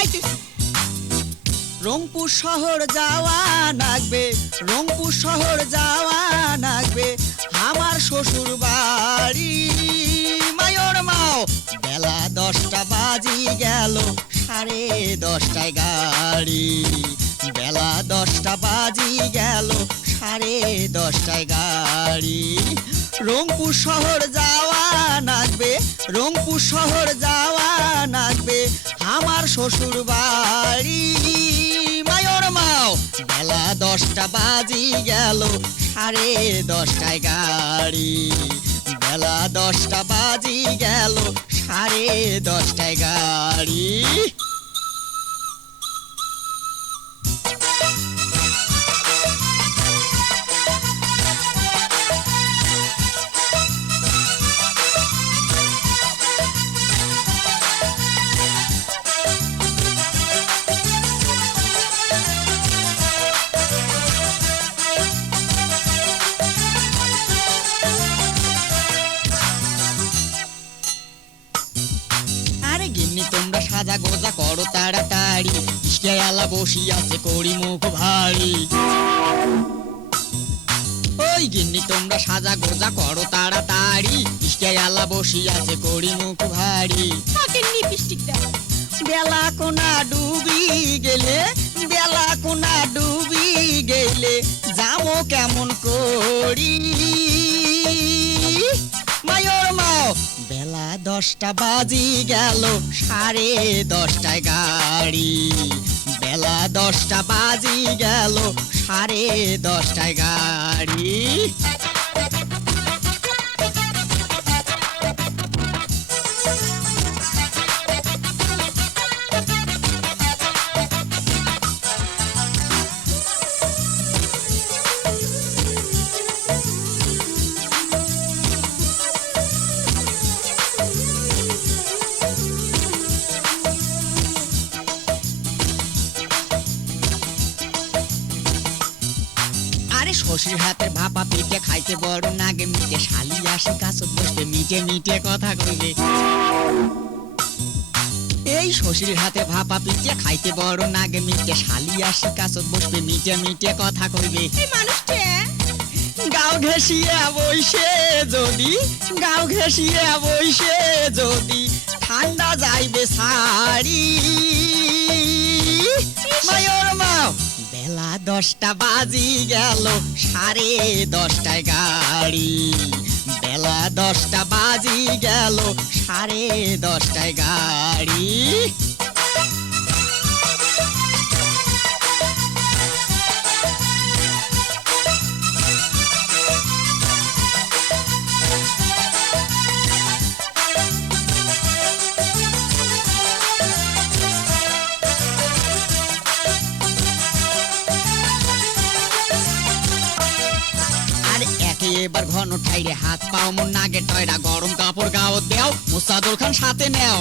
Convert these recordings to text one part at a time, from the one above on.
আইতেছি। রংপুর শহর যাওয়া লাগবে, রংপুর শহর যাওয়া লাগবে, আমার শ্বশুর বাড়ি মায়র মাও। বেলা 10টা বাজি গেল, 10:30টায় গাড়ি। বেলা 10টা বাজি গেল, 10:30টায় গাড়ি। রংপুর শহর যাওয়া লাগবে, রংপুর শহর যাওয়া লাগবে, আমার শ্বশুর বাড়ি মায়র মাও। বেলা 10টা বাজি গেল, 10:30টায় গাড়ি। বেলা 10টা বাজি গেল, 10:30টায় গাড়ি। আরে গিন্নি তোমরা সাজা গোজা করো তাড়াতাড়ি, ইশকেয়ালা বসি আছে করি মুখ ভারী। ওই গিন্নি তোমরা সাজা গোজা করো তাড়াতাড়ি, ইশকেয়ালা বসি আছে করি মুখ ভারী। তাকে লিপস্টিক দাও। বেলা কোনা ডুবি গেলে, বেলা কোনা ডুবি গেলে যাবো কেমন করি মায়র মাও। বেলা 10টা বাজি গেল, 10:30টায় গাড়ি। বেলা 10টা বাজি গেল, 10:30টায় গাড়ি। আরে শ্বশুর হাতের ভাপা পিঠে খাইতে বড় নাগে মিটে, শালি আসে কাছত বসতে মিটে মিটে কথা কইলে। এই শ্বশুর হাতে ভাপা পিঠে খাইতে বড় নাগে মিটে, শালি আসে কাছত বসবে মিটে মিটে কথা কইবে। এই মানুষটা গাও ঘেঁষিয়ে বইসে যদি, গাও ঘেঁষিয়ে বইসে যদি ঠান্ডা যাইবে সারি মায়র মাও। বেলা 10টা বাজি গেল, 10:30টায় গাড়ি। বেলা 10টা বাজি গেল, 10:30টায় গাড়ি। আরে একে এবার ঘন ঠাইরে হাত পাও মন নাগে টয়রা, গরম কাপড় গাও দেও, মুসাদুর খান সাথে নেও।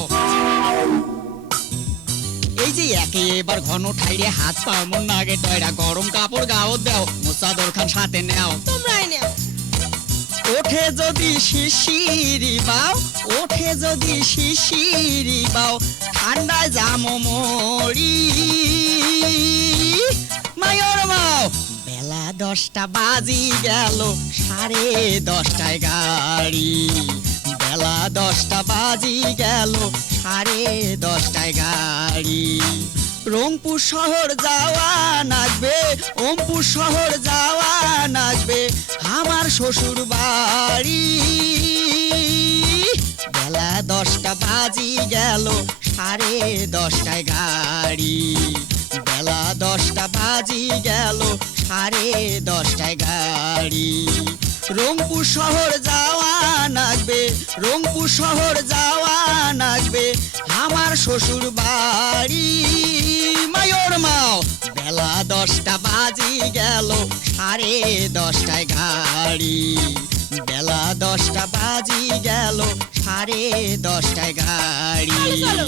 এই যে একে এবার ঘন ঠাইরে হাত পাও মন নাগে টয়রা, গরম কাপড় গাও দেও, মুসাদুর খান সাথে নেও। তোমরাই নাও। ওঠে যদি শিশিরি বাও, ওঠে যদি শিশিরি বাও, ঠান্ডায় জামো মরি মায়র মাও। বেলা 10টা বাজি গেল, 10:30টায় গাড়ি। বেলা 10টা বাজি গেল, 10:30টায় গাড়ি। রংপুর শহর যাওয়া লাগবে, ওমপুর শহর যাওয়া লাগবে, আমার শ্বশুর বাড়ি। বেলা 10টা বাজি গেল, 10:30টায় গাড়ি। বেলা 10টা বাজি গেল, 10:30টায় গাড়ি। রংপুর শহর যাওয়া লাগবে, রংপুর শহর যাওয়া লাগবে, আমার শ্বশুর বাড়ি মায়র মাও। বেলা 10টা বাজি গেল, 10:30টায় গাড়ি। বেলা 10টা বাজি গেল, 10:30টায় গাড়ি। চলো, চলো।